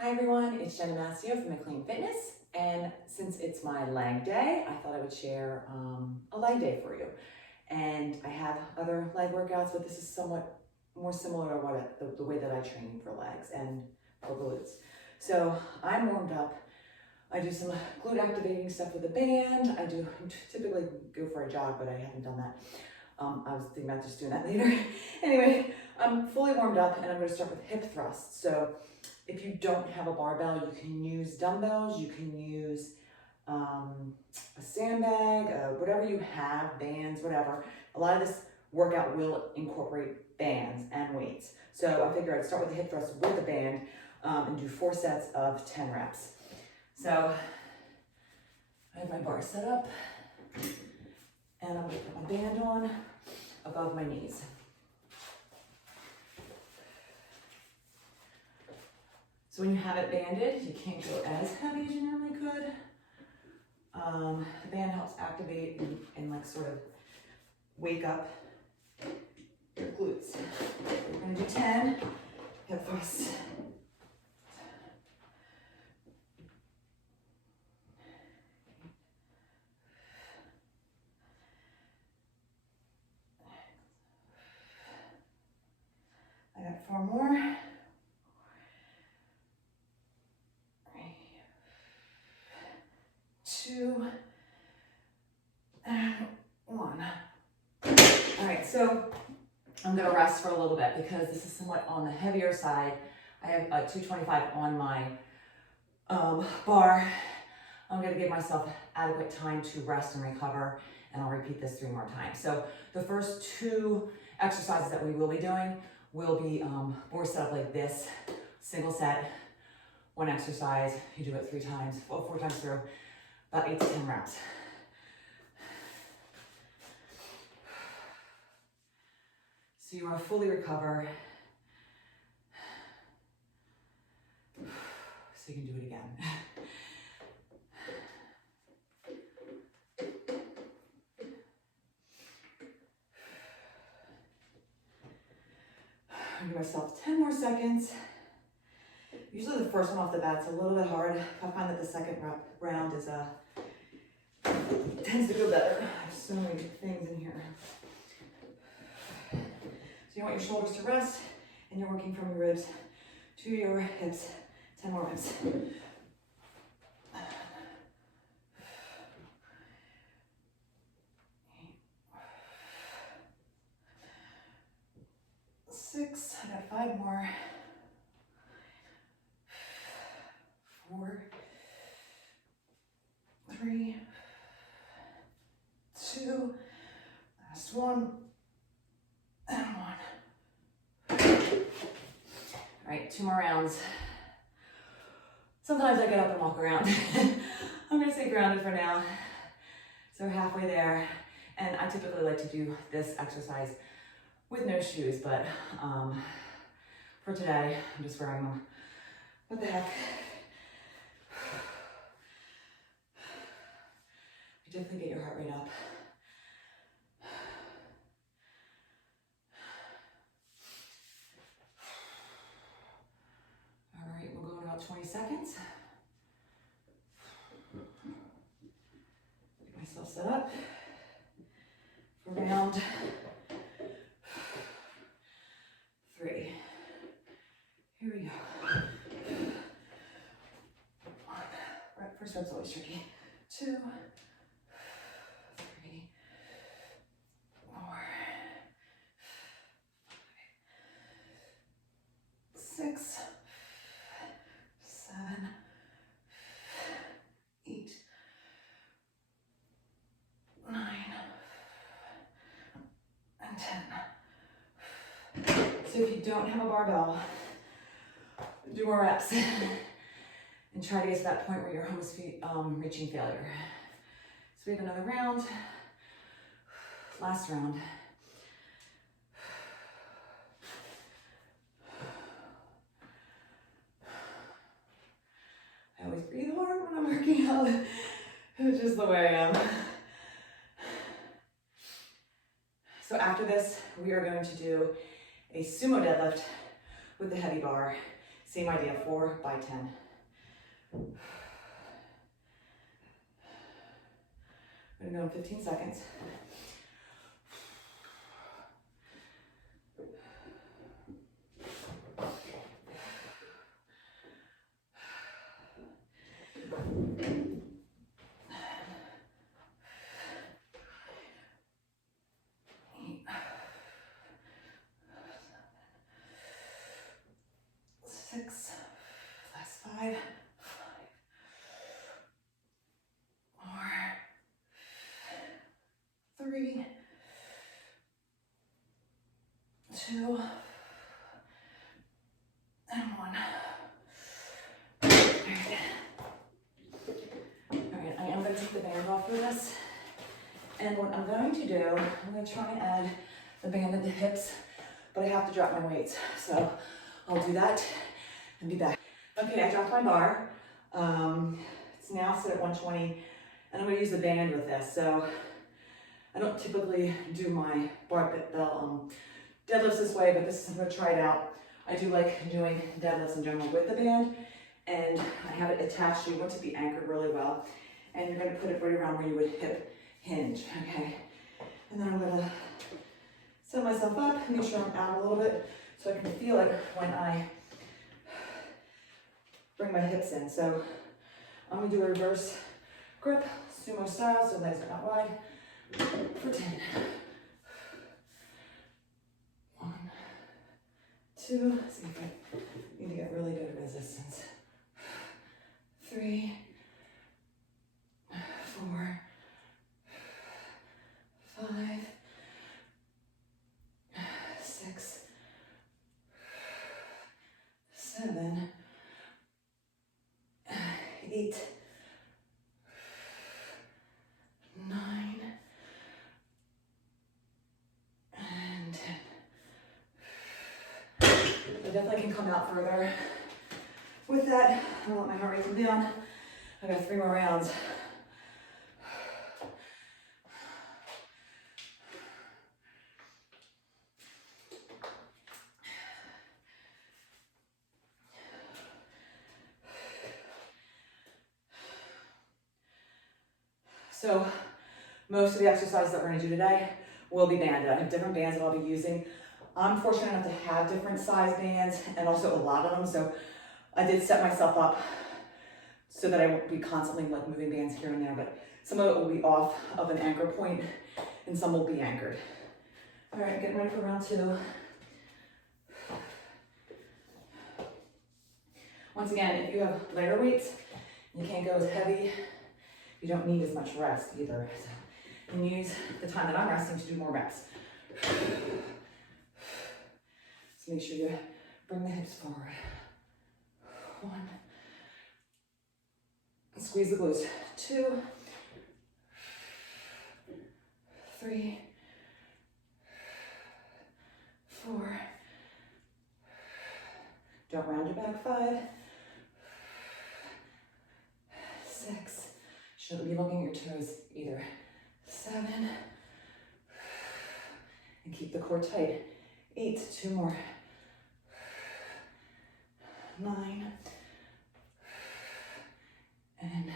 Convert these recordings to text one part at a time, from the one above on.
Hi everyone, it's Jenna Massio from McLean Fitness, and since it's my leg day, I thought I would share a leg day for you. And I have other leg workouts, but this is somewhat more similar to what the way that I train for legs and for glutes. So I'm warmed up. I do some glute activating stuff with a band. I typically go for a jog, but I haven't done that. I was thinking about just doing that later. Anyway, I'm fully warmed up and I'm going to start with hip thrusts. So if you don't have a barbell, you can use dumbbells, you can use a sandbag, whatever you have, bands, whatever. A lot of this workout will incorporate bands and weights. So I figured I'd start with the hip thrust with a band and do 4 sets of 10 reps. So I have my bar set up and I'm going to put my band on above my knees. So when you have it banded, you can't go as heavy as you normally could. The band helps activate and like sort of wake up your glutes. We're gonna do 10 hip thrusts. I got 4 more. 2 and 1. All right, so I'm gonna rest for a little bit because this is somewhat on the heavier side. I have a 225 on my bar. I'm gonna give myself adequate time to rest and recover, and I'll repeat this 3 more times. So the first 2 exercises that we will be doing will be more set up like this, single set, 1 exercise. You do it 3 times, 4 times through, about 8 to 10 reps. So you want to fully recover so you can do it again. I'll give myself 10 more seconds. Usually the first one off the bat's a little bit hard. I find that the second round is tends to go better. There's so many things in here. So you want your shoulders to rest, and you're working from your ribs to your hips. 10 more reps. 6, I got 5 more. 4, 3, 2, last 1, and 1. All right, 2 more rounds. Sometimes I get up and walk around. I'm gonna stay grounded for now. So we're halfway there. And I typically like to do this exercise with no shoes, but for today, I'm just wearing them. What the heck? You definitely get your heart rate up. All right, we'll go in about 20 seconds. Get myself set up for round 3. Here we go. 1. Right, first rep's always tricky. 2, 3, 4, 6, 7, 8, 9, and 10. So if you don't have a barbell, do more reps and try to get to that point where you're almost reaching failure. So we have another round, last round. I always breathe hard when I'm working out. It's just the way I am. So after this, we are going to do a sumo deadlift with the heavy bar. Same idea, 4 by 10. I'm gonna go in 15 seconds. Six, last 5, 4, 3, 2, and 1. All right, I am going to take the band off for this. And what I'm going to do, I'm going to try and add the band at the hips, but I have to drop my weights. So I'll do that and be back. Okay, I dropped my bar. It's now set at 120, and I'm going to use the band with this. So I don't typically do my barbell deadlifts this way, but I'm going to try it out. I do like doing deadlifts in general with the band, and I have it attached. You want it to be anchored really well, and you're going to put it right around where you would hip hinge, okay? And then I'm going to set myself up, make sure I'm out a little bit so I can feel it when I bring my hips in. So I'm going to do a reverse grip, sumo style, so legs are not wide, for 10. 1, 2, see if I need to get really good resistance. 3, 4, 5, 6, 7, 8, 9, and 10. I definitely can come out further. With that, I'm gonna let my heart rate come down. I got 3 more rounds. So most of the exercises that we're going to do today will be banded. I have different bands that I'll be using. I'm fortunate enough to have different size bands and also a lot of them. So I did set myself up so that I won't be constantly like moving bands here and there, but some of it will be off of an anchor point and some will be anchored. All right, getting ready for round 2. Once again, if you have lighter weights, you can't go as heavy. You don't need as much rest either. So, and use the time that I'm resting to do more reps. So make sure you bring the hips forward. 1. And squeeze the glutes. 2. 3. 4. Don't round your back. 5. 6. Shouldn't be looking at your toes either. 7. And keep the core tight. 8. 2 more. 9. And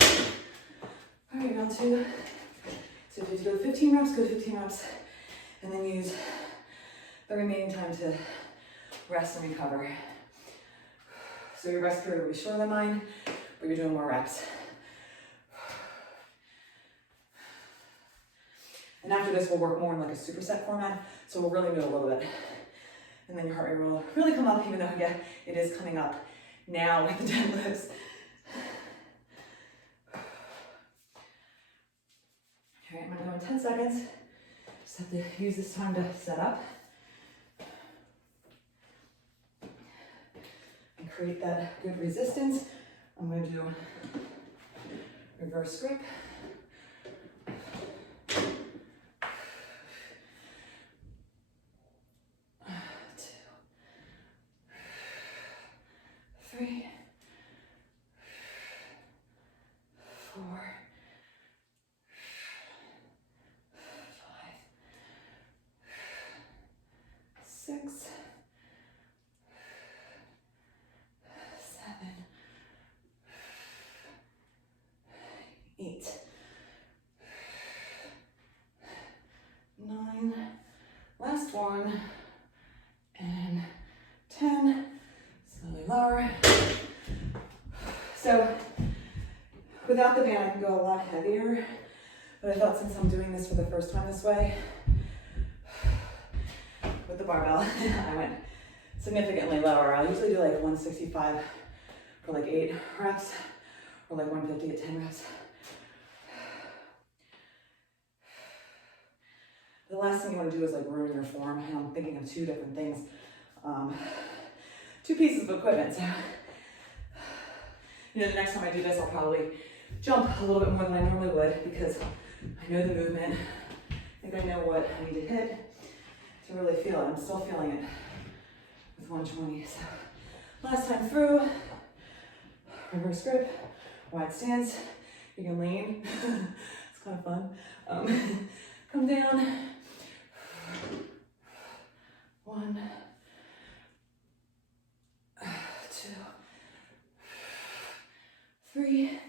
10. All right, round 2. So if you go 15 reps, go 15 reps. And then use the remaining time to rest and recover. So your rest period will be shorter than mine, but you're doing more reps. And after this, we'll work more in like a superset format, so we'll really move a little bit. And then your heart rate will really come up, even though, yeah, it is coming up now with the deadlifts. All right, I'm gonna go in 10 seconds. Just have to use this time to set up. And create that good resistance. I'm going to do reverse grip. 3, 4, 5, 6, last one, and 10, slowly lower. So without the band, I can go a lot heavier, but I thought since I'm doing this for the first time this way, with the barbell, I went significantly lower. I'll usually do like 165 for like 8 reps, or like 150 at 10 reps. The last thing you want to do is like ruin your form, and I'm thinking of 2 different things. 2 pieces of equipment. So, the next time I do this, I'll probably jump a little bit more than I normally would because I know the movement. I think I know what I need to hit to really feel it. I'm still feeling it with 120. So, last time through, reverse grip, wide stance. You can lean. It's kind of fun. Come down. 1, 2, 3,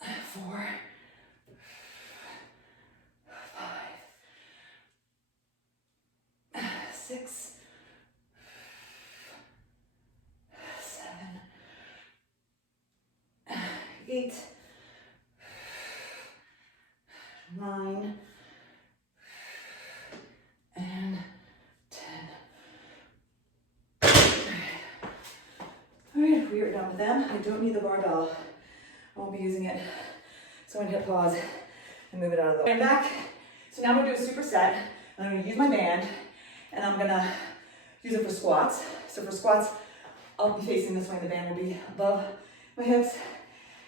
4, 5, 6, 7, 8, 9, and 10. All right, we are done with them. I don't need the barbell. I won't be using it. So I'm gonna hit pause and move it out of the way. I'm back. So now I'm gonna do a superset. I'm gonna use my band and I'm gonna use it for squats. So for squats, I'll be facing this way and the band will be above my hips.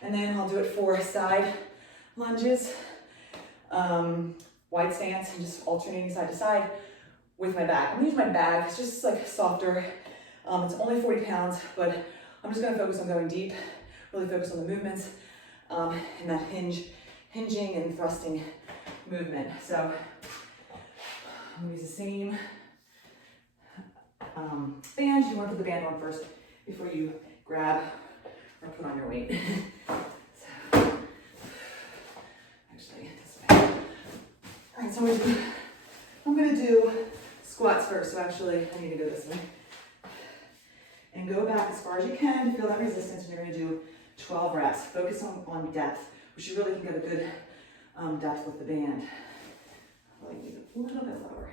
And then I'll do it for side lunges, wide stance, and just alternating side to side with my back. I'm gonna use my bag. It's just like softer. It's only 40 pounds, but I'm just gonna focus on going deep, really focus on the movements, and that hinging and thrusting movement. So I'm gonna use the same band. You wanna put the band on first before you grab or put on your weight. So, actually, this way. All right, so I'm gonna do squats first. So actually, I need to go this way. And go back as far as you can to feel that resistance. And you're gonna do 12 reps. Focus on depth, which you really can get a good depth with the band. I'll need it a little bit lower.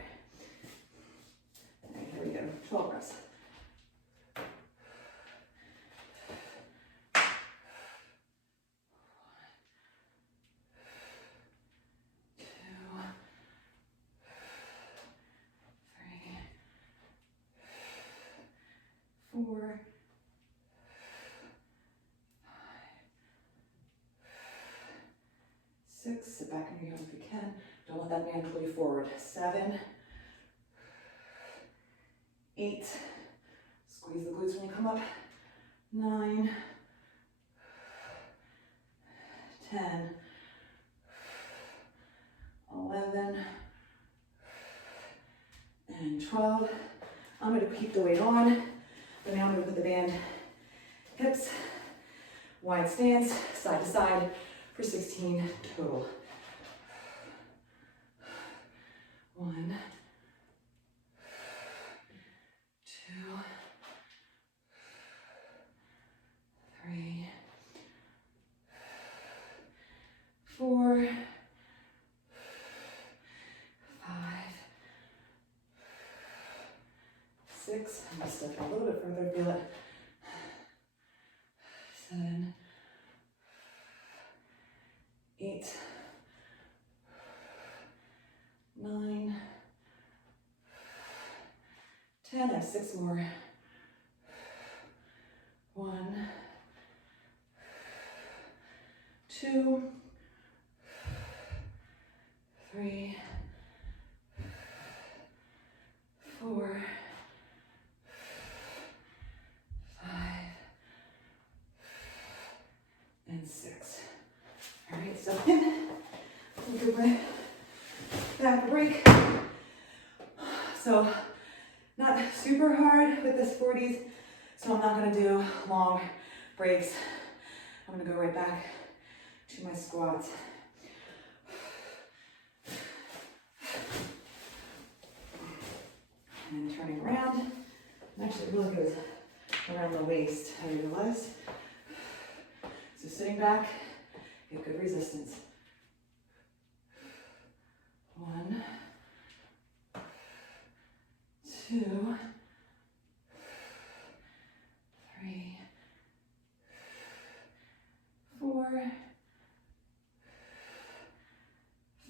All right, here we go, 12 reps. Four, 5, 6, sit back in your heels if you can. Don't let that band pull you forward. 7, 8, squeeze the glutes when you come up. 9, 10, 11, and 12. I'm going to keep the weight on, but now I'm going to put the band hips, wide stance, side to side for 16 total. 1, 2, 3, 4, 5, 6. I'm going to step a little bit further, feel it. 7, 8, 9, 10. I have 6 more. 1, 2, 3, 4, 5, and 6. All right, so give my back a break. So not super hard with this 40s, so I'm not gonna do long breaks. I'm gonna go right back to my squats. turning around. And actually, it really goes around the waist, I realize. So sitting back, get good resistance. 1, 2, 3, 4,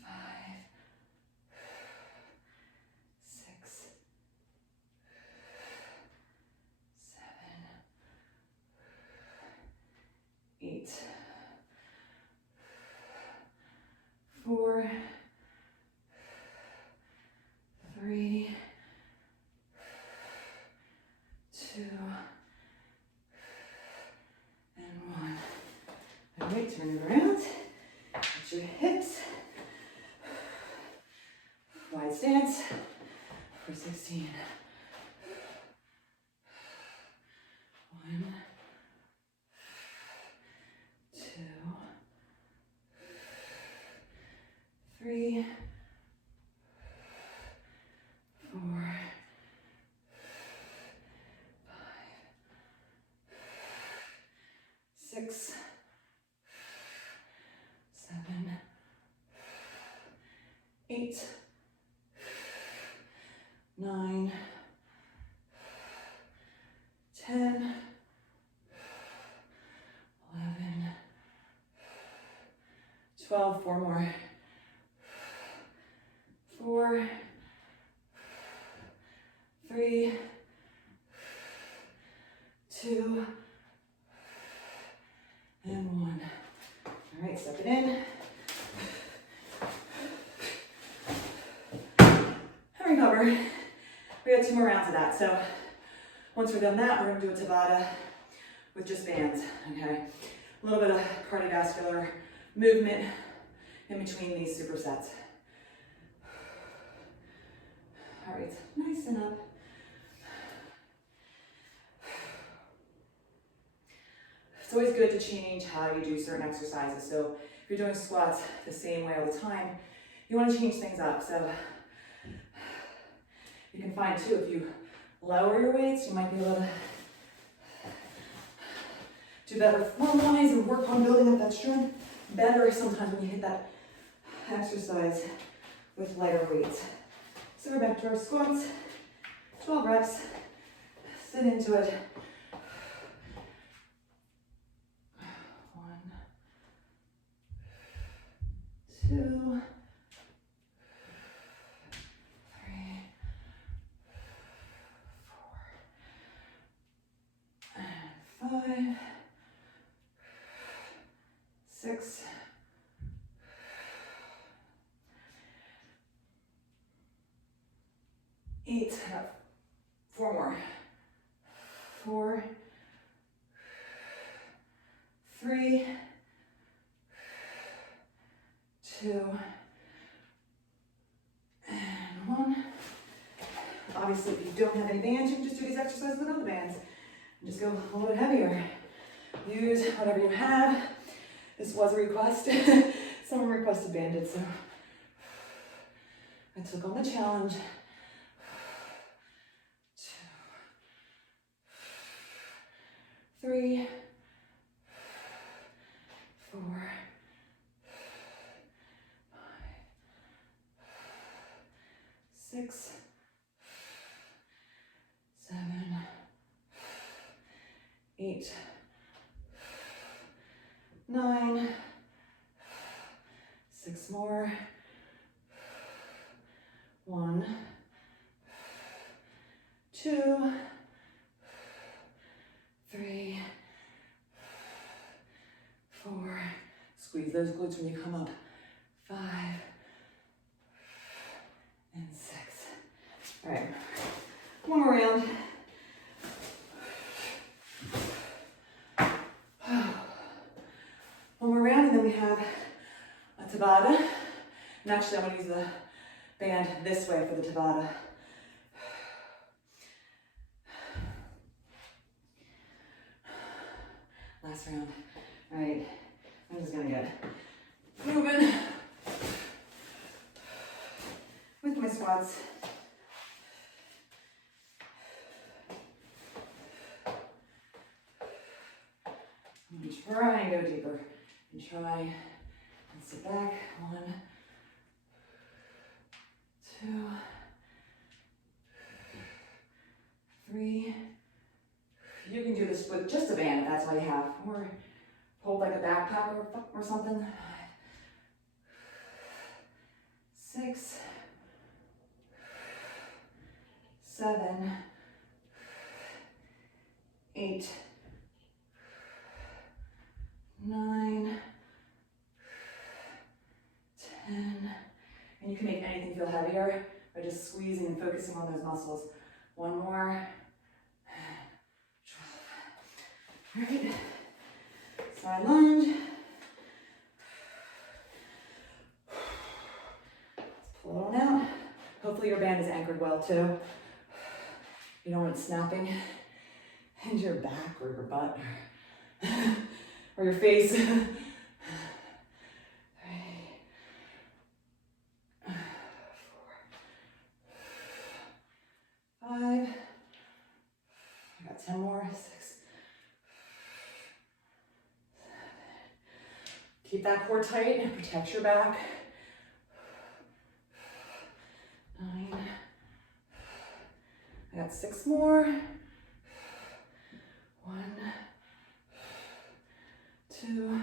5, 6, 7, 8, 4, 3, 2, and 1. All right, turn it around. Get your hips. Wide stance for 16. 1, 2, 3, 4, 5, 6, 7, 8, 9, 10, 11, 12, 4 more. 4, 3, 2, and 1. All right, step it in. And recover. We got 2 more rounds of that. So once we're done that, we're gonna do a Tabata with just bands, okay? A little bit of cardiovascular movement in between these supersets. All right, nice and up. It's always good to change how you do certain exercises. So if you're doing squats the same way all the time, you want to change things up. So you can find too, if you lower your weights, you might be able to do better form-wise and work on building up that strength better sometimes when you hit that exercise with lighter weights. So we're back to our squats, 12 reps, sit into it. 1, 2, 3, 4, and 5, 6, 8, 4 more. 4, 3, 2, and 1. Obviously, if you don't have any bands, you can just do these exercises without the bands. And just go a little bit heavier. Use whatever you have. This was a request. Someone requested banded, so I took on the challenge. 2, 3, 4, 5, 6, 7, 8, 9, 6 more. 1, 2, 3, 4. Squeeze those glutes when you come up. 5 and 6. All right, one more round. One more round, and then we have a Tabata. And actually, I'm going to use the band this way for the Tabata. Last round. All right, I'm just going to get moving with my squats. try and go deeper. And try and sit back. 1, 2, 3. You can do this with just a band if that's all you have, or hold like a backpack or something. 6, 7, 8, 9, 10, and you can make anything feel heavier by just squeezing and focusing on those muscles. 1 more. 12. All right. Side lunge. Let's pull it on out. Hopefully your band is anchored well too. You don't want it snapping into your back or your butt or your face. 3, 4, 5. I got 10 more. 6, 7. Keep that core tight and protect your back. 9. I got 6 more. 1, 2,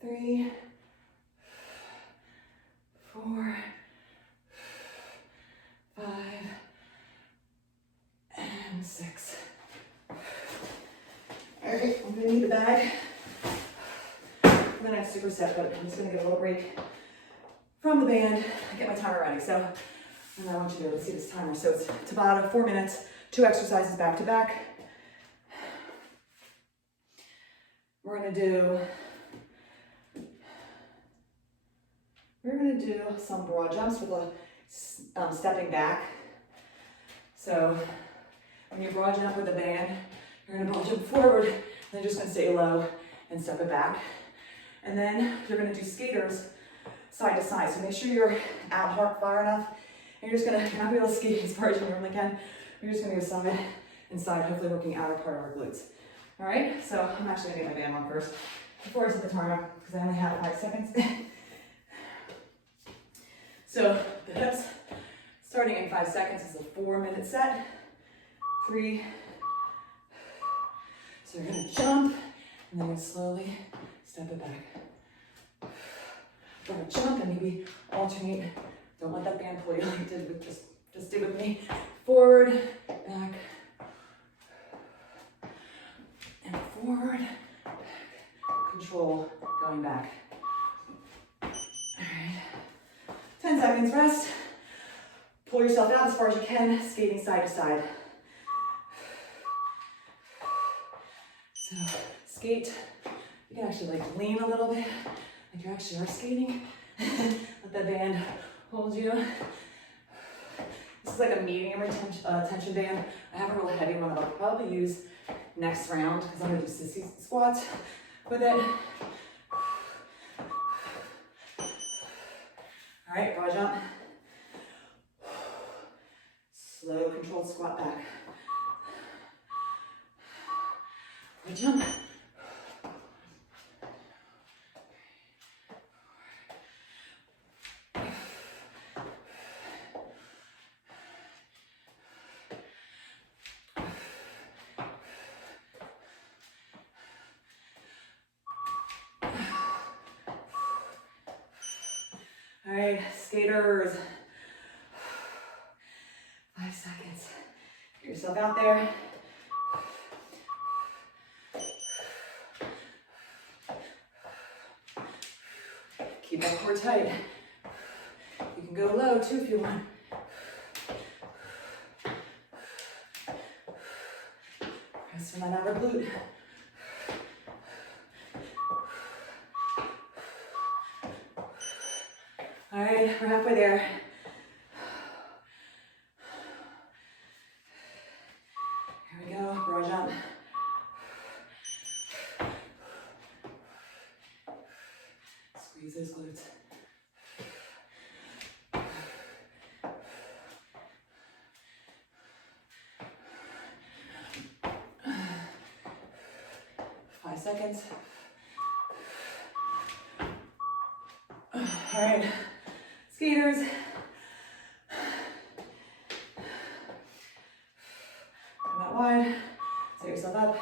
3, 4, 5, and 6. All right, I'm gonna need a bag for the next superset, but I'm just gonna get a little break from the band and get my timer ready. So, and I want you to be able to see this timer. So it's Tabata, 4 minutes, 2 exercises back to back. We're gonna do some broad jumps with a stepping back. So when you broad jump with the band, you're gonna broad jump forward, and then just gonna stay low and step it back. And then you're gonna do skaters side to side. So make sure you're out far enough. And you're not gonna be able to skate as far as you normally can. You're just gonna go side and side, hopefully working outer part of our glutes. All right, so I'm actually gonna get my band on first before I set the timer, because I only have 5 seconds. So the hips, starting in 5 seconds, is a 4-minute set. 3. So you're gonna jump, and then you're gonna slowly step it back. We're gonna jump and maybe alternate. Don't let that band pull you like you did just stay with me. Forward, back, and forward, back. Control, going back. All right. 10 seconds rest. Pull yourself out as far as you can, skating side to side. So skate. You can actually like lean a little bit, like you actually are skating. Let that band hold you. This is like a medium tension band. I have a real heavy one that I'll probably use next round because I'm gonna do Sissy squats with it. All right, broad jump. Slow, controlled squat back. Broad jump. All right, skaters. 5 seconds. Get yourself out there. Keep that core tight. You can go low too if you want. Press from that outer glute. All right, we're halfway there. Here we go, broad jump. Squeeze those glutes. seconds. All right, skaters. Come out wide, set yourself up.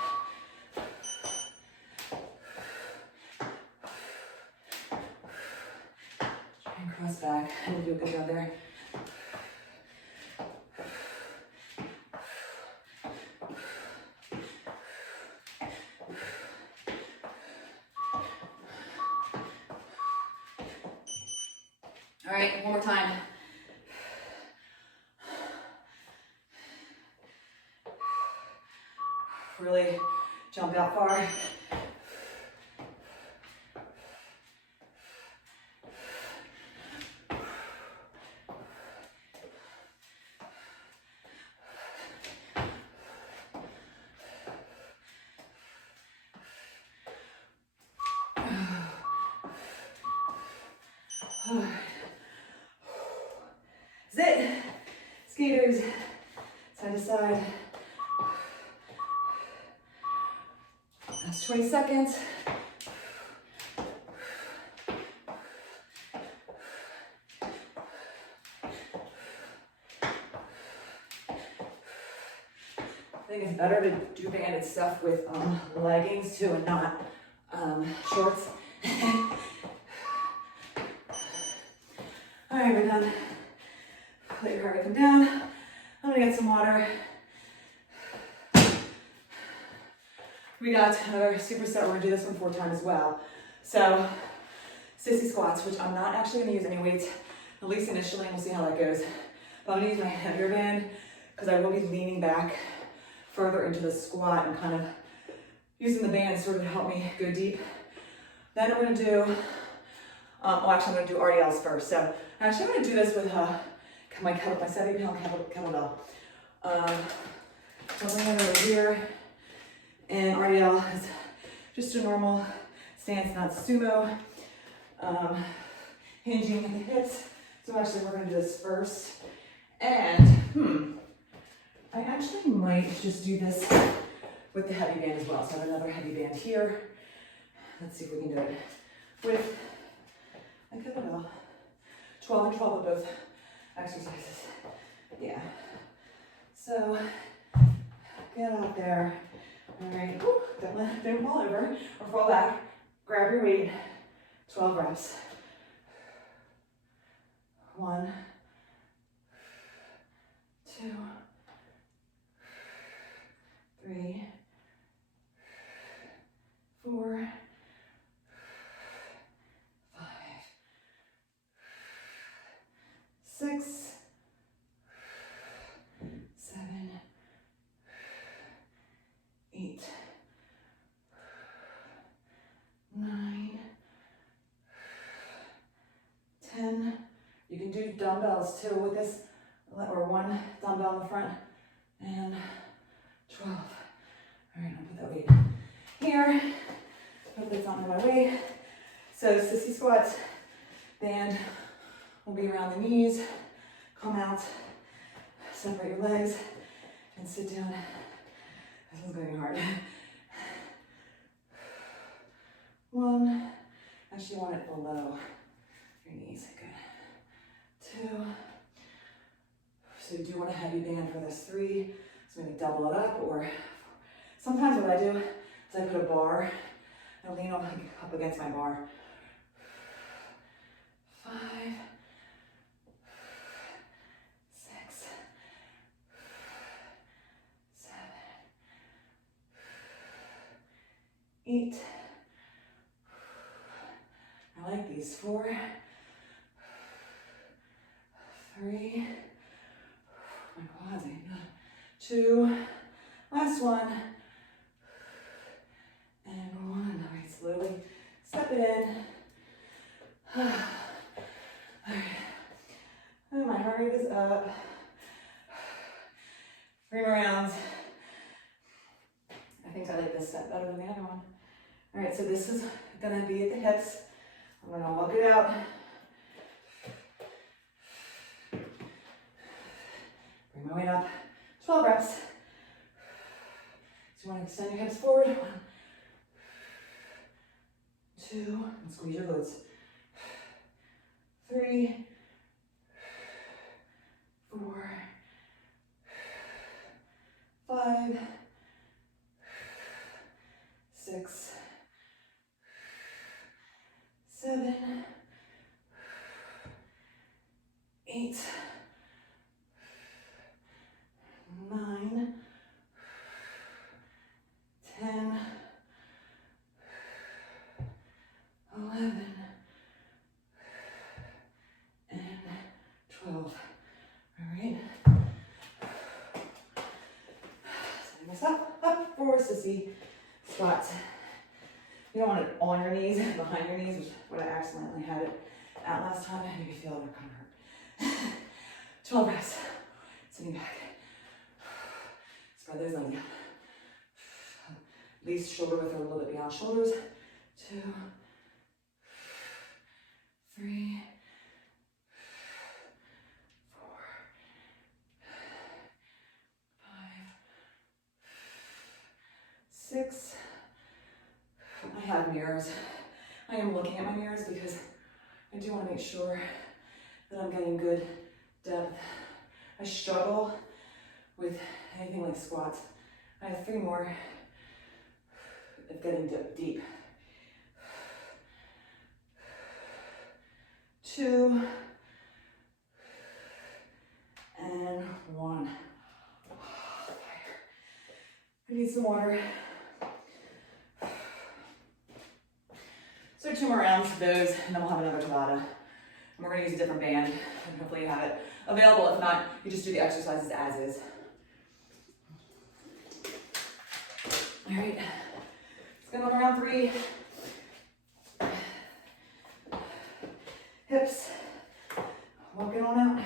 Try and cross back, and do a good job there. All right, one more time. Really jump out far. That's it. Skaters, side to side. That's 20 seconds. I think it's better to do banded stuff with leggings too and not shorts. All right, we're done. Let your heart rate come down. I'm gonna get some water. We got another superset. We're gonna do this one 4 times as well. So, sissy squats, which I'm not actually gonna use any weights, at least initially, and we'll see how that goes. But I'm gonna use my heavier band because I will be leaning back further into the squat and kind of using the band sort of to help me go deep. Then I'm gonna do, I'm gonna do RDLs first. So, actually I'm gonna do this with my 70-pound kettlebell. So I'm gonna go over here. And RDL is just a normal stance, not sumo. Hinging at the hips. So actually we're gonna do this first. And I actually might just do this with the heavy band as well. So I have another heavy band here. Let's see if we can do it with a kettlebell. 12 and 12 of both exercises. Yeah. So get out there. All right, don't fall over or fall back. Grab your weight, 12 reps. 1, 2, 3, 4, 5, 6, 7, 8, 9, 10. You can do dumbbells too with this, or 1 dumbbell in the front, and 12. All right, I'll put that weight here. Hope that's not in my way. So sissy squats, band will be around the knees. Come out, separate your legs, and sit down. This one's going to be hard. 1, actually I want it below your knees, good. 2, so you do want a heavy band for this. 3, so maybe double it up, or sometimes what I do is I put a bar, I lean up against my bar. 5, 6, 7, 8. I like these. 4, 3. My quads. 2. Last one. And 1. All right, slowly step it in. All right. And my heart rate is up. 3 more rounds. I think I like this set better than the other one. All right, so this is gonna be at the hips. I'm gonna walk it out. Bring my weight up. 12 reps. So you wanna extend your hips forward. 1, 2, and squeeze your glutes. 3, 4, 5, 6, 7, 8, 9, 10, 11, and 12. All right. Setting this up for Sissy squats. You don't want it on your knees, behind your knees, which is what I accidentally had it at last time. You can feel it kind of hurt. 12 reps. Sitting back. Spread those legs out. At least shoulder width or a little bit beyond shoulders. 2, 3, 4, 5, 6. I have mirrors. I am looking at my mirrors because I do want to make sure that I'm getting good depth. I struggle with anything like squats. I have 3 more of getting deep. 2, and 1. I need some water. So 2 more rounds of those, and then we'll have another Tabata. And we're going to use a different band, and hopefully you have it available. If not, you just do the exercises as is. All right, let's go on round 3. Hips, walking on out.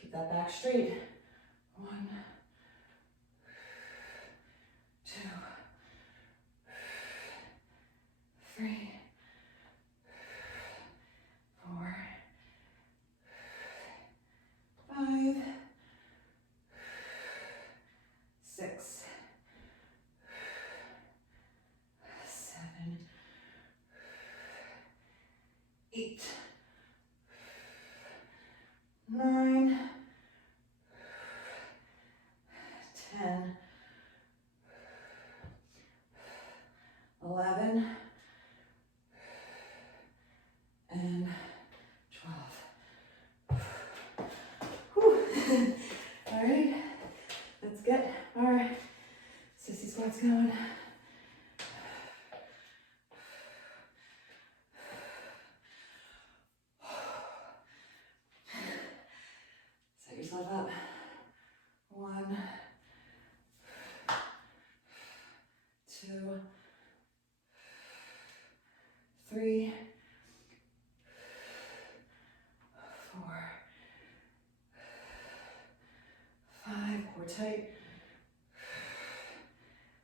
Keep that back straight. 1, 2, 3, 4, 5, 6, 7, 8, 9, 10, 11, and 12. Whew. All right, let's get our Sissy squats going. Set yourself up. 1, 2, 3, 4, 5, core tight.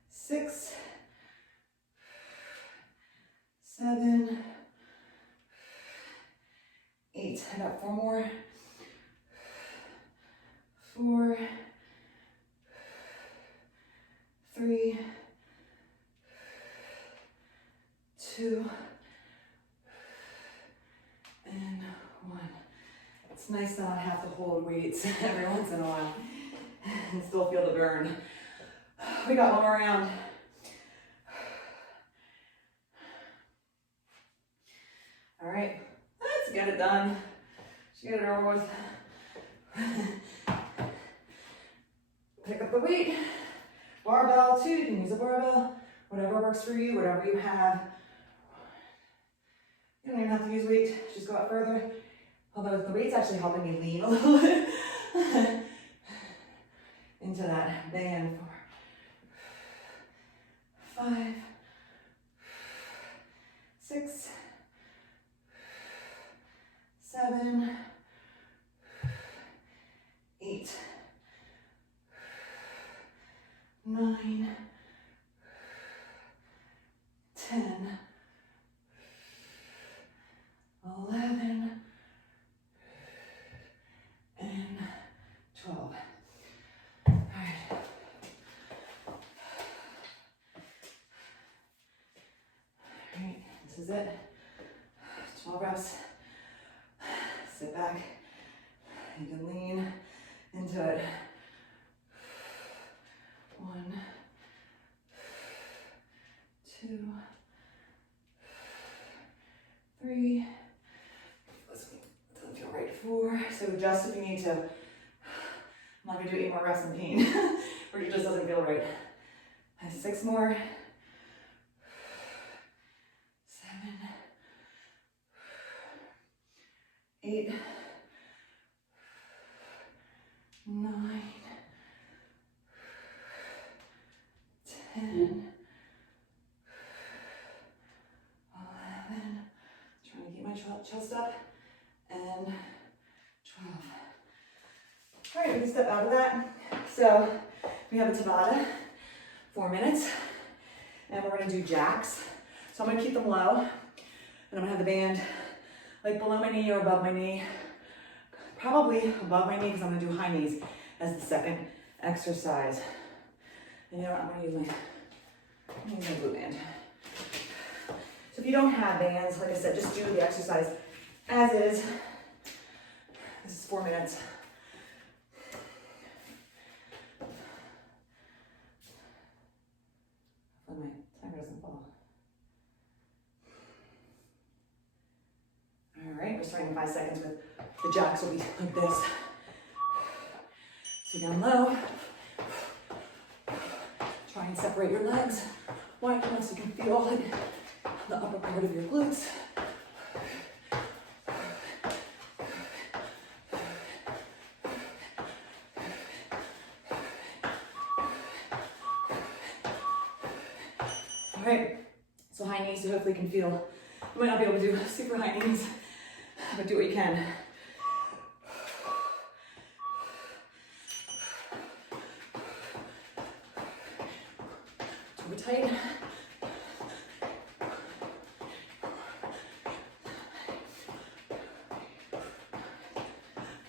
6, 7, 8. I got 4 more. 4, 3, 2, and 1. It's nice to not have to hold weights every once in a while and still feel the burn. We got 1 more round. All right, let's get it done. Let's get it over with. Pick up the weight. Barbell too, you can use a barbell. Whatever works for you, whatever you have. You don't even have to use weight, just go out further. Although the weight's actually helping me lean a little bit into that band. 4, 5, 6, 7, 8, 9, 10, 11, and 12. All right. All right, this is it. 12 reps. Sit back. You can lean into it. 1, 2, 3. Doesn't feel right. 4. So adjust if you need to. I'm not gonna do 8 more reps in pain, or it just doesn't feel right. 6 more. 7, 8, 9, 10, 11, trying to keep my chest up, and 12. All right, we can step out of that. So we have a Tabata, 4 minutes, and we're gonna do jacks. So I'm gonna keep them low, and I'm gonna have the band like below my knee or above my knee, probably above my knee because I'm gonna do high knees as the second exercise. And you know what, I'm gonna use my glute band. So if you don't have bands, like I said, just do the exercise as is. This is 4 minutes. My timer doesn't fall. All right, we're starting in 5 seconds with the jacks will be like this. So down low. Try and separate your legs wide enough so you can feel like the upper part of your glutes. All right, so high knees, so hopefully you can feel. You might not be able to do super high knees, but do what you can. Super tight.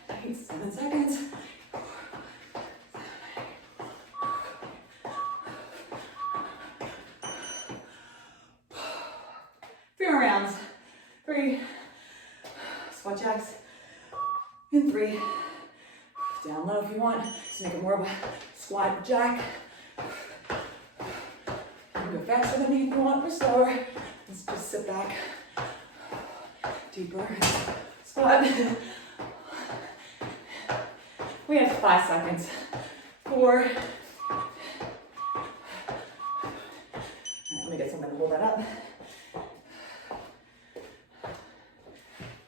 Tight, 7 seconds. 3 more rounds. 3. Squat jacks. In 3. Down low if you want. Just make it more of a squat jack. Go faster than me if you want, or slower. Let's just sit back. Deeper. Squat. We have 5 seconds. 4. All right, let me get something to hold that up.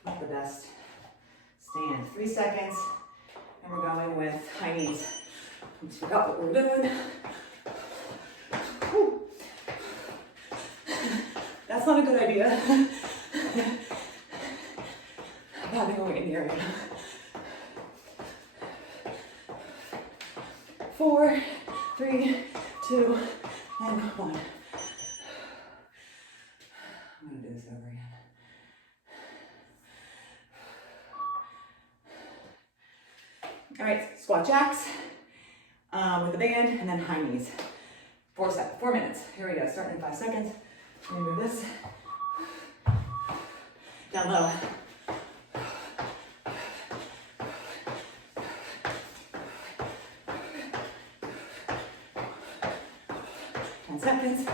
Not the best. Stand. 3 seconds. And we're going with high knees. Almost forgot what we're doing. Whew. That's not a good idea. I'm having a weight in the area. 4, 3, 2, and 1. I'm gonna do this over again. All right, squat jacks with the band, and then high knees. 4 minutes. Here we go. Starting in 5 seconds. Let me move this. Down low. Seconds.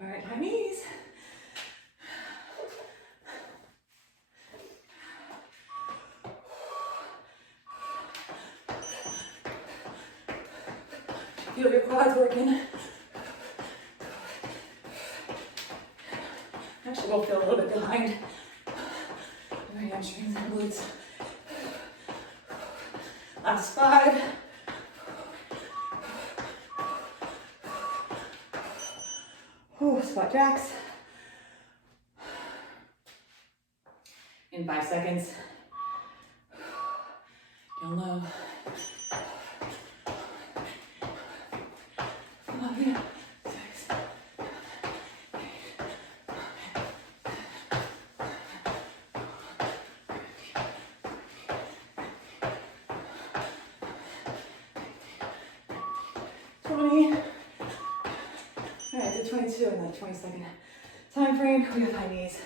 All right, high knees. Feel your quads working. Actually, we'll feel a little bit behind. Your hamstrings and glutes. Last 5. Squat jacks. In 5 seconds. Down low. 5, 6. 20. All right, did 22 in that 20-second time frame. We have high knees.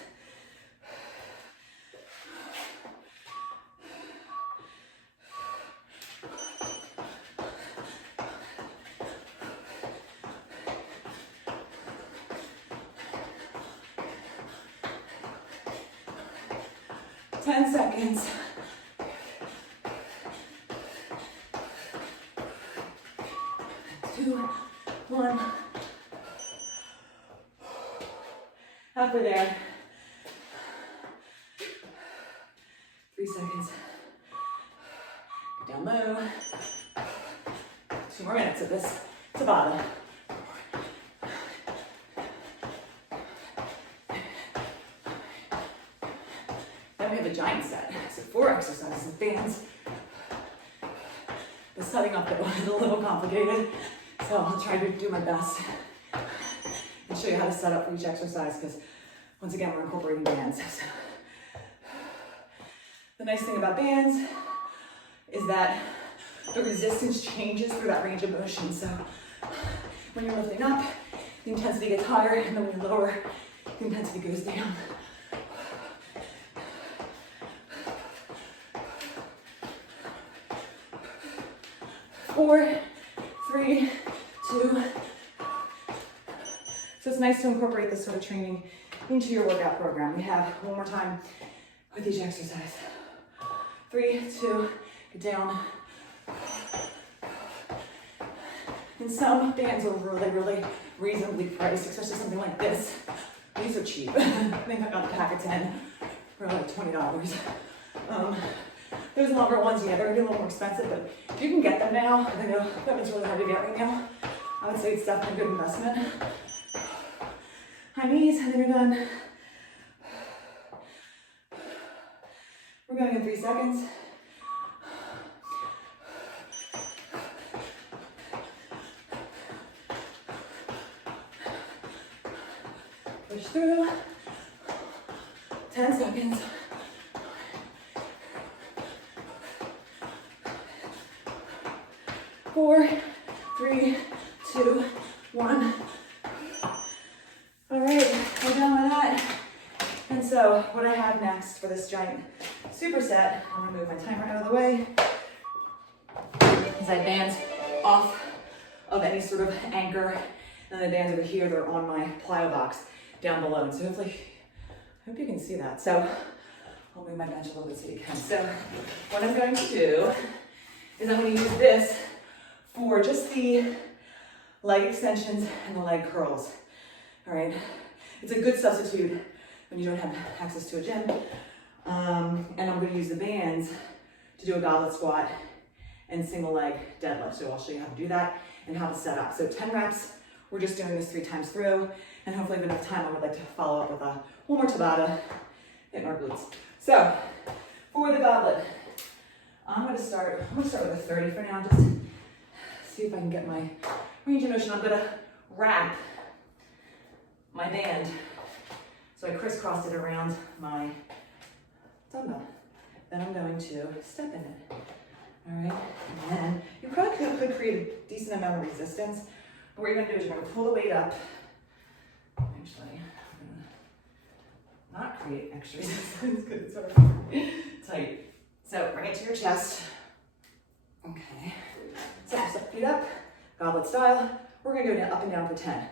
10 seconds. 2, 1. Halfway there. 3 seconds. Get down low. 2 more minutes of this Tabata. Then we have a giant set. So 4 exercises with bands. The setting up though is a little complicated, so I'll try to do my best and show you how to set up for each exercise, because once again, we're incorporating bands. So, the nice thing about bands is that the resistance changes through that range of motion. So when you're lifting up, the intensity gets higher, and then when you lower, the intensity goes down. Four, 3, 2. So it's nice to incorporate this sort of training into your workout program. We have one more time with each exercise. 3, 2, get down. And some bands are really reasonably priced, especially something like this. These are cheap. I think I got a pack of 10 for like $20. Those longer ones, yeah, they're gonna be a little more expensive, but if you can get them now, I know that one's really hard to get right now. I would say it's definitely a good investment. High knees, and then you're done. We're going in 3 seconds. Push through. 10 seconds. 4, 3, 2, 1. All right, we're done with that. And so what I have next for this giant superset, I'm gonna move my timer out of the way, is I have bands off of any sort of anchor, and the bands over here, they're on my plyo box down below. And so hopefully, I hope you can see that. So I'll move my bench a little bit so you can. So what I'm going to do is I'm gonna use this for just the leg extensions and the leg curls. All right, it's a good substitute when you don't have access to a gym. And I'm going to use the bands to do a goblet squat and single leg deadlift. So I'll show you how to do that and how to set up. So 10 reps, we're just doing this 3 times through, and hopefully I have enough time, I would like to follow up with one more Tabata, hit our glutes. So for the goblet, I'm going to start with a 30 for now, just see if I can get my range of motion. I'm going to wrap my band. So I crisscrossed it around my dumbbell. Then I'm going to step in it. All right, and then you probably could create a decent amount of resistance. But what you're gonna do is you're gonna pull the weight up. Actually, I'm gonna not create extra resistance because it's sort of tight. So bring it to your chest. Okay, so step feet up, goblet style. We're gonna go up and down for 10.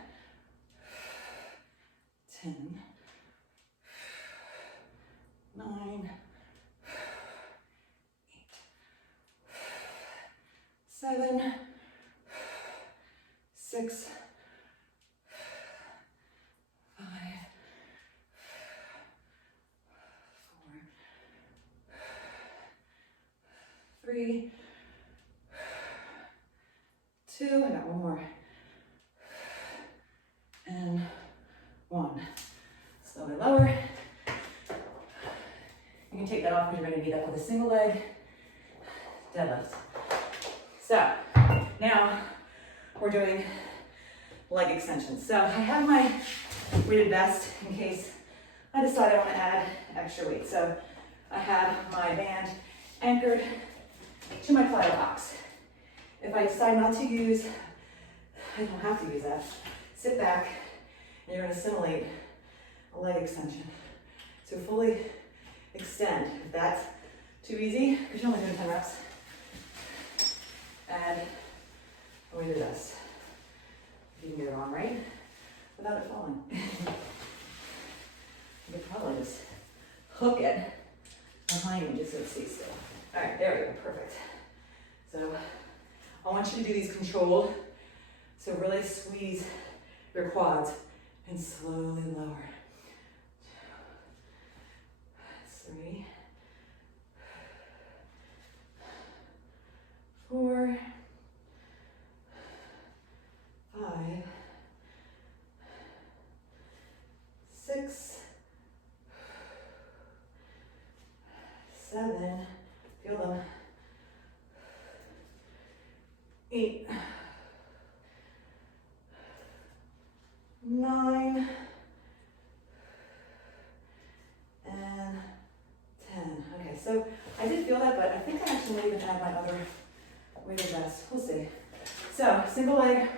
10, 9, 8, 7, 6, 5, 4, 3, 2, I got one more, and 1. Slowly lower. You can take that off because you're going to need that with a single leg deadlift. So now we're doing leg extensions. So I have my weighted vest in case I decide I want to add extra weight. So I have my band anchored to my plyo box. If I decide not to use I don't have to use that. Sit back, and you're gonna simulate a leg extension. So fully extend. If that's too easy, because you're only doing 10 reps, add a weighted vest. If you can get it on right, without it falling. You could probably just hook it behind me just so it stays still. All right, there we go, perfect. So I want you to do these controlled. So really squeeze your quads and slowly lower. 2, 3, 4, 5, 6, 7, feel them, 8, 9, and 10. Okay, so I did feel that, but I think I actually might even add my other weighted vest. We'll see. So single leg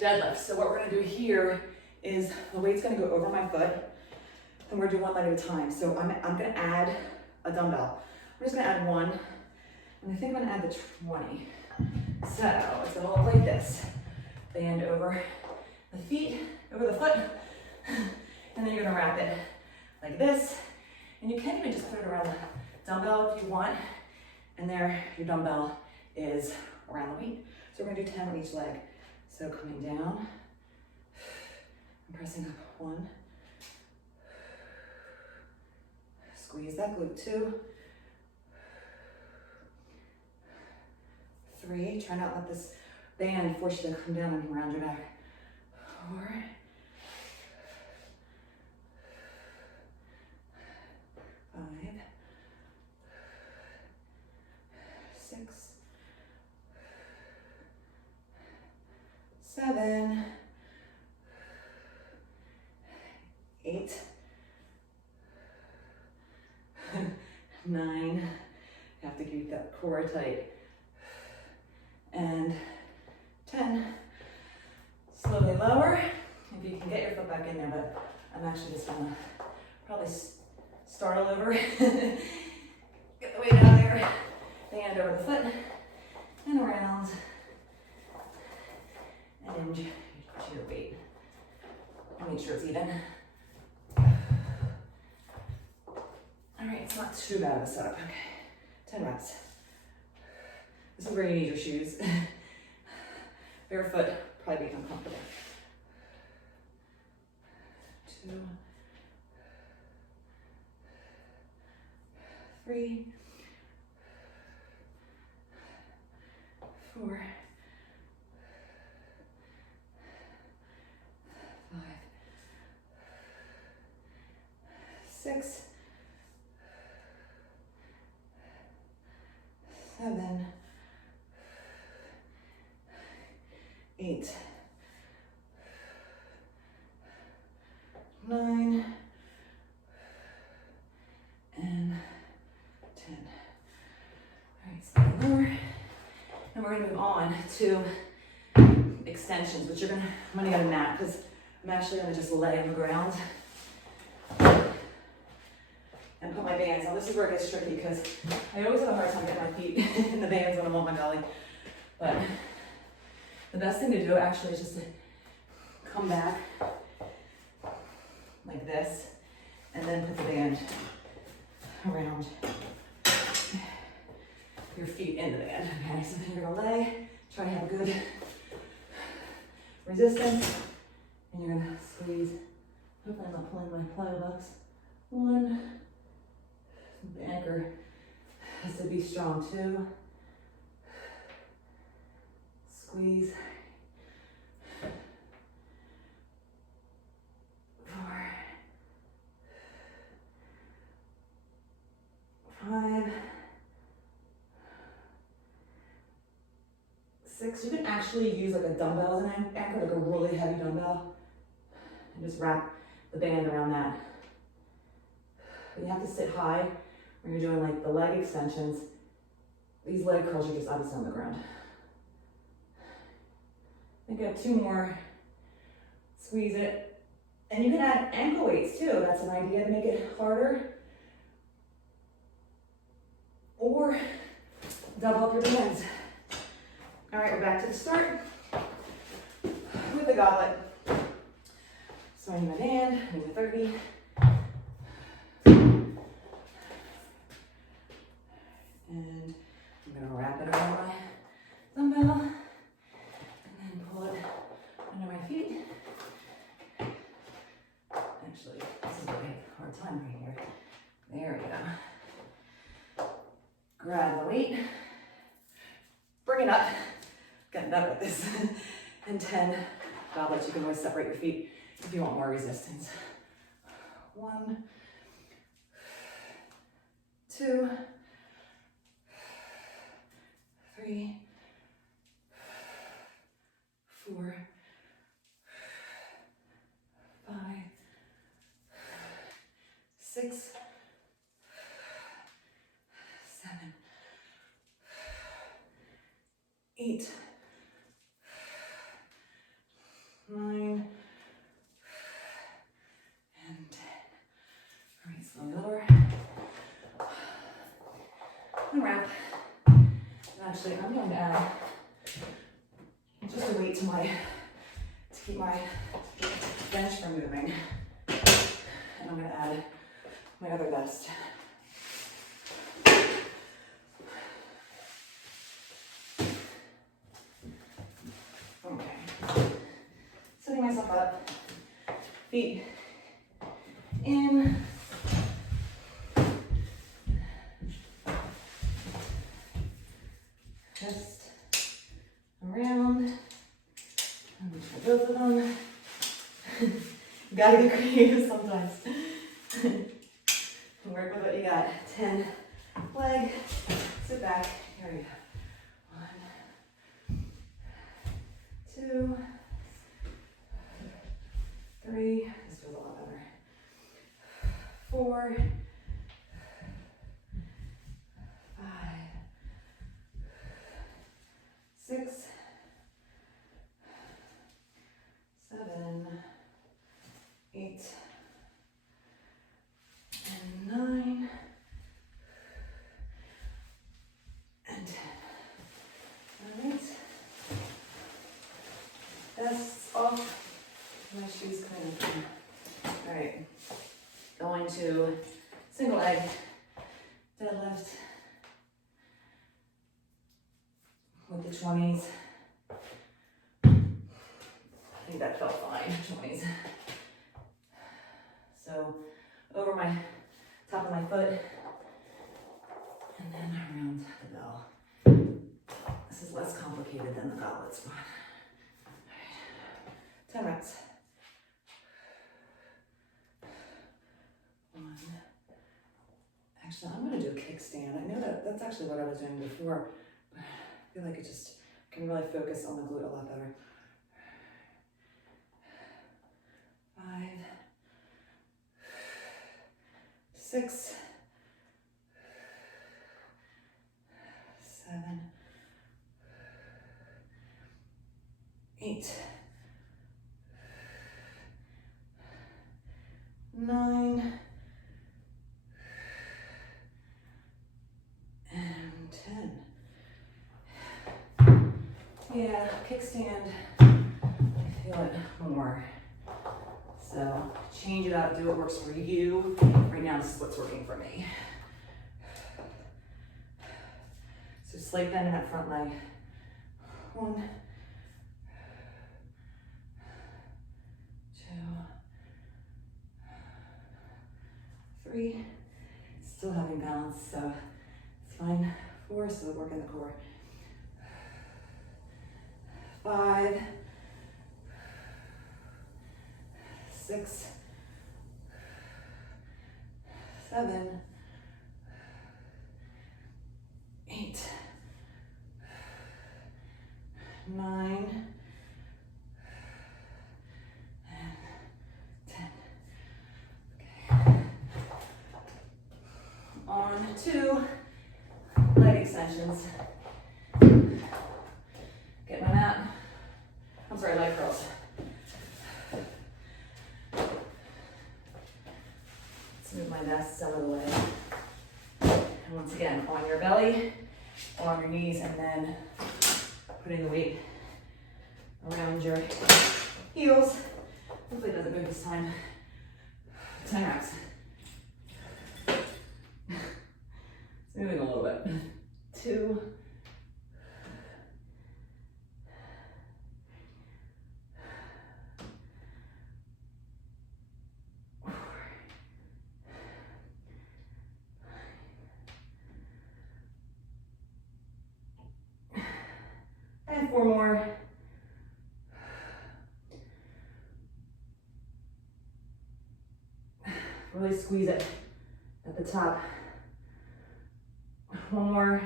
deadlift. So what we're gonna do here is the weight's gonna go over my foot, and we're doing one leg at a time. So I'm gonna add a dumbbell. I'm just gonna add one, and I think I'm gonna add the 20. So it's gonna look like this. Band over the feet, over the foot, and then you're gonna wrap it like this. And you can even just put it around the dumbbell if you want, and there your dumbbell is around the weight. So we're gonna do 10 on each leg. So coming down, and pressing up 1, squeeze that glute 2, 3, try not to let this band force you to come down and around your back. 4, 5, 6, 7, 8, 9, you have to keep that core tight, and 10. Slowly lower, if you can get your foot back in there, but I'm actually just gonna probably start all over. Get the weight out of there, band over the foot, and around, and into your weight. Make sure it's even. All right, it's not too bad of a setup. Okay, 10 reps. This is where you need your shoes. Barefoot, probably be uncomfortable. 2, 3, 4, 5, 6, 7, 8, 9, and 10. All right, stay lower. And we're gonna move on to extensions, which I'm gonna get a mat because I'm actually gonna just lay on the ground and put my bands on. This is where it gets tricky because I always have a hard time getting my feet in the bands when I'm on my belly. But the best thing to do actually is just to come back like this and then put the band around your feet in the band. Okay, so then you're gonna lay, try to have good resistance, and you're gonna squeeze. Hopefully I'm not pulling my plyo bucks. 1, the anchor has to be strong. 2, squeeze. 4, 5, 6. You can actually use like a dumbbell as an anchor, like a really heavy dumbbell, and just wrap the band around that. But you have to sit high when you're doing like the leg extensions. These leg curls are just obviously on the ground. I got 2 more. Squeeze it. And you can add ankle weights too. That's an idea to make it harder. Or double up your bands. All right, we're back to the start with the goblet. So I need my band, I need my 30. And I'm gonna wrap it around my dumbbell and then pull it under my feet. Actually, this is where I have a hard time right here. There we go. Grab the weight, bring it up, get better at this. And 10 goblets. You can always separate your feet if you want more resistance. 1, 2, 3, 4, 5, 6, 7, 8, 9, and 10. All right, slowly lower. And wrap. Actually, I'm going to add just a weight to keep my bench from moving. And I'm going to add my other vest. Okay. Setting myself up, feet in. Just around. Both of them. You gotta get creative sometimes. Work with what you got. 10 leg. Sit back. Here we go. 1, 2, 3. This feels a lot better. 4, 5, 6, 7, 8, and 9, and 10. All right. Vests off. My shoes kind of. All right. Going to single leg deadlift with the 20s. I think that felt fine, 20s. So over my top of my foot and then around the bell. This is less complicated than the goblet squat. Right. 10 reps. 1. Actually, I'm going to do a kickstand. I know that's actually what I was doing before, but I feel like it just can really focus on the glute a lot better. 5, 6, 7, 8, 9, and 10. Yeah, kickstand, I feel it more. So change it up, do what works for you. Right now, this is what's working for me. So slight bend in that front leg. 1, 2, 3. Still having balance, so it's fine. 4, so work in the core. 5, 6, 7, 8, 9, and 10. Okay. On to leg extensions. Get my mat. sorry, leg curls. Let's move my vest out of the way. And once again, on your belly or on your knees, and then putting the weight around your heels. Hopefully it doesn't move this time. 10 reps. It's moving a little bit. 2. 4. And 4 more. Really squeeze it at the top. 1 more.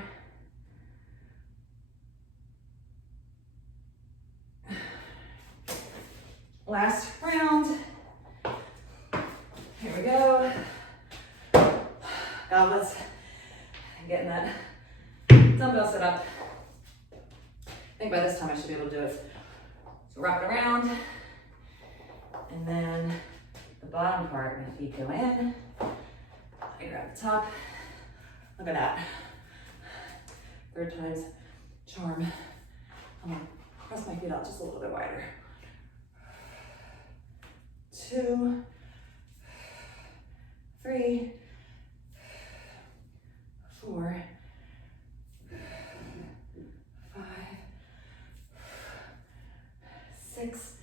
Last round. Here we go. Goblets. Getting that dumbbell set up. I think by this time I should be able to do it. So wrap it around. And then the bottom part, my feet go in. I grab the top. Look at that. 3rd time's charm. I'm gonna press my feet out just a little bit wider. 2, 3, 4, 5, 6,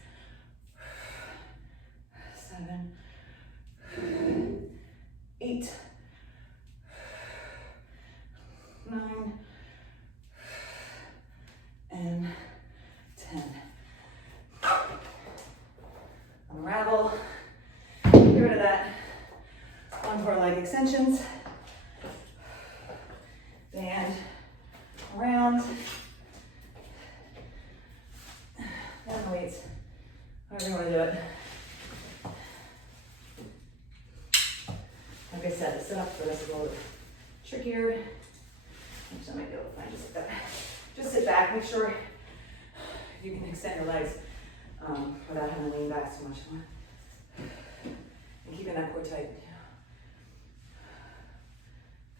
7, 8, 9, and 10. Unravel. Get rid of that. Onto our leg extensions. Band around. And the weights. However you want to do it. Like I said, the setup for this is a little bit trickier. Actually, I might be able to find just like that. Just sit back, make sure you can extend your legs without having to lean back so much. And keeping that core tight.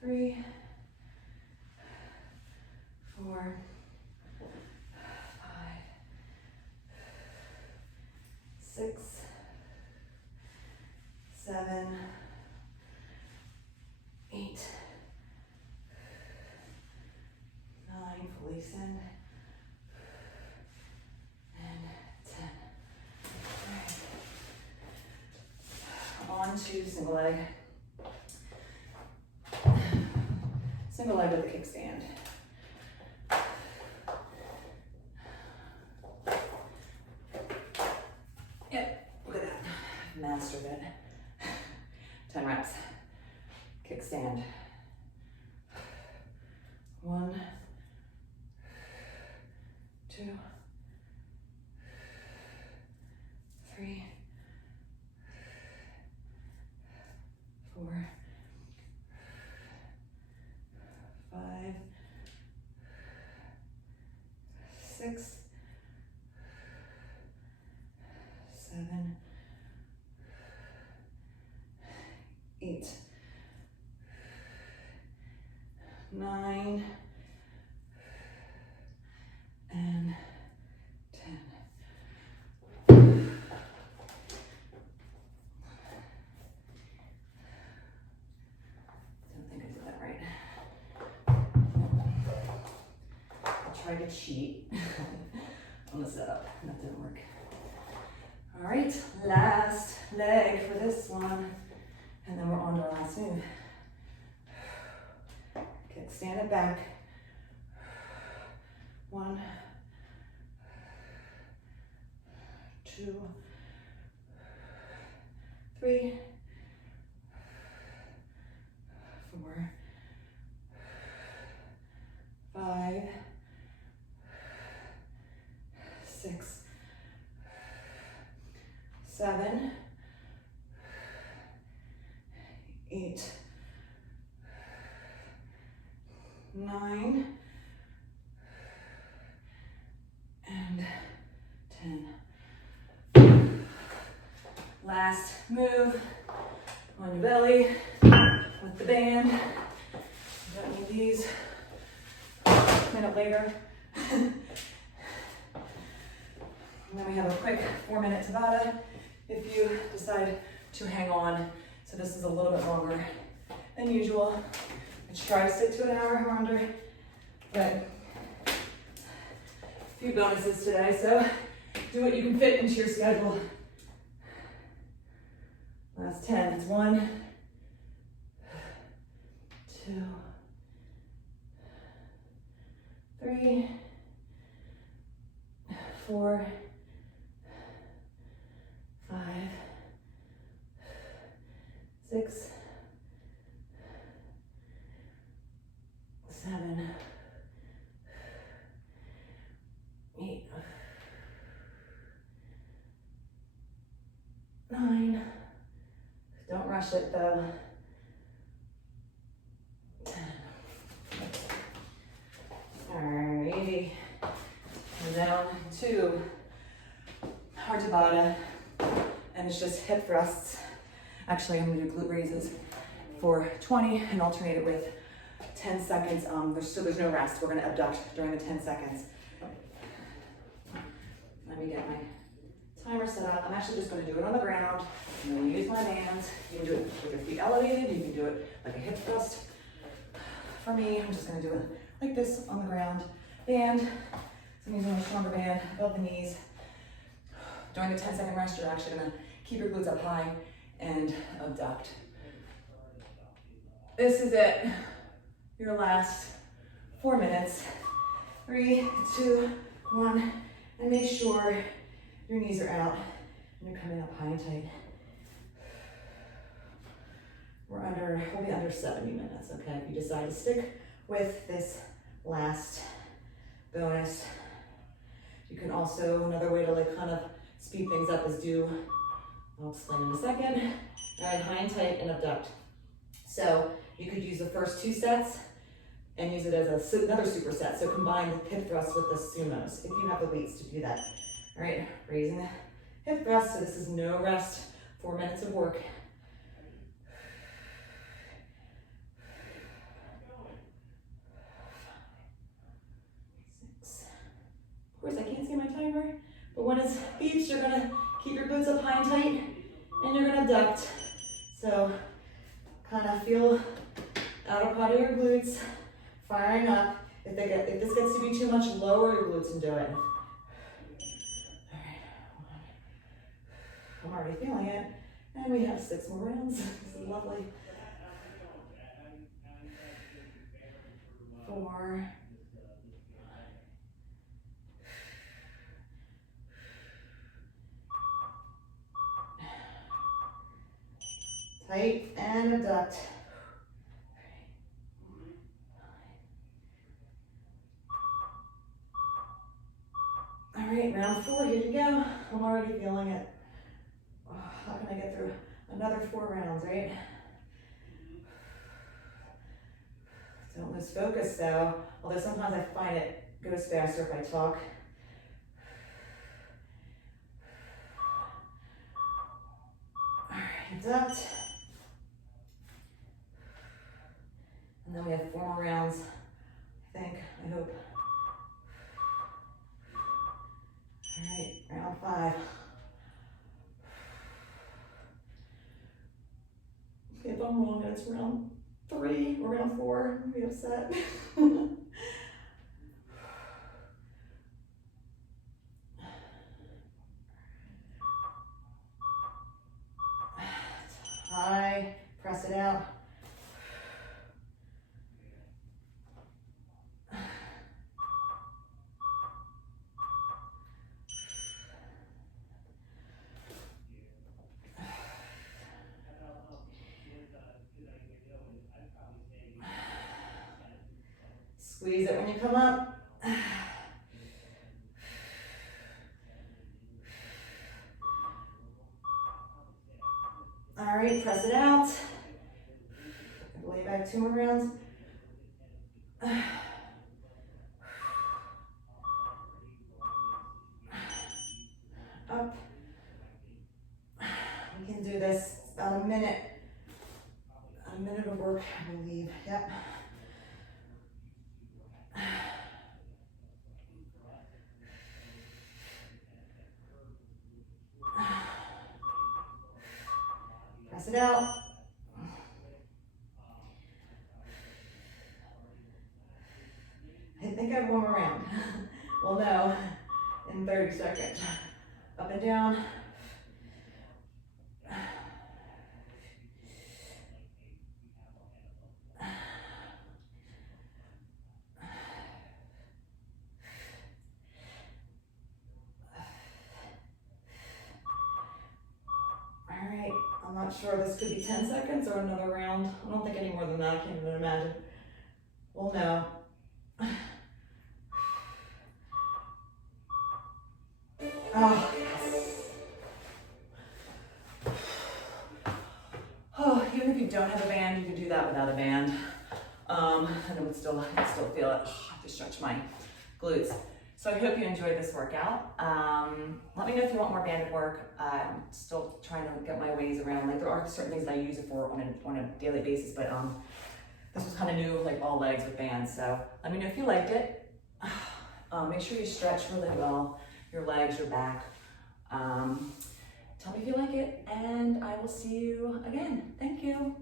3, 4, 5, 6, 7, 8, 9, fully extend, and 10. All right. On to single leg. Single leg with a kickstand. Yep, look at that. Mastered it. 10 reps. Kickstand. 1, 2, 3, 4, 5, 6, 7, 8, 9, and 10. Don't think I did that right. I'll try to cheat on the setup. That didn't work. All right, last leg for this one. And then we're on to our last move. Stand it back. 1, 2, 3, 4, 5, 6, 7, 8, 9, and 10. move on your belly with the band. You don't need these. A minute later. And then we have a quick 4-minute Tabata if you decide to hang on. So this is a little bit longer than usual. I try to stick to an hour or under, but a few bonuses today, so do what you can fit into your schedule. Last 10, it's 1, 2, 3, 4, 5, 6, 7, 8, 9. Don't rush it though. 10. Alrighty. And down to our Tabata. And it's just hip thrusts. Actually, I'm gonna do glute raises for 20 and alternate it with 10 seconds. There's no rest. We're gonna abduct during the 10 seconds. Let me get my timer set up. I'm actually just gonna do it on the ground. I'm gonna use my bands. You can do it with your feet elevated. You can do it like a hip thrust. For me, I'm just gonna do it like this on the ground. Band, so I'm using a stronger band above the knees. During the 10-second rest, you're actually gonna keep your glutes up high and abduct. This is it. Your last 4 minutes. 3, 2, 1, and make sure your knees are out and you're coming up high and tight. We'll be under 70 minutes, okay? If you decide to stick with this last bonus. You can also, another way to like kind of speed things up is I'll explain in a second. All right, high and tight and abduct. So you could use the first 2 sets and use it as another superset. So combine the hip thrust with the sumos, if you have the weights to do that. All right, raising the hip thrust, so this is no rest, 4 minutes of work. 6. Of course, I can't see my timer, but when it's beach, you're gonna keep your glutes up high and tight, and you're gonna abduct. So, kind of feel outer part of your glutes firing up. If this gets to be too much, lower your glutes and do it. I'm already feeling it. And we have 6 more rounds. This is lovely. 4. Tight and abduct. All right, round 4, here you go. I'm already feeling it. Oh, how can I get through another 4 rounds, right? Don't lose focus though, although sometimes I find it goes faster if I talk. All right, abduct. And then we have 4 more rounds, I think, I hope. All right, round 5. If I'm wrong and it's round 3 or round 4, I'll be upset. High, press it out. Squeeze it when you come up. All right, press it out. Lay back 2 more rounds. Up. We can do do this. It's about a minute of work, I believe. Yep. Press it out. I think I have one more round. Well, no, in 30 seconds. Up and down. All right, I'm not sure, this could be 10 seconds or another round. I don't think any more than that, I can't even imagine. Well, no. Oh, yes. Oh, even if you don't have a band, you can do that without a band. And it would still, I can still feel it. Oh, I have to stretch my glutes. So I hope you enjoyed this workout. Let me know if you want more banded work. I'm still trying to get my ways around. Like, there are certain things that I use it for on a daily basis, but this was kind of new, like all legs with bands. So let me know if you liked it. Make sure you stretch really well, your legs, your back. Tell me if you like it, and I will see you again. Thank you.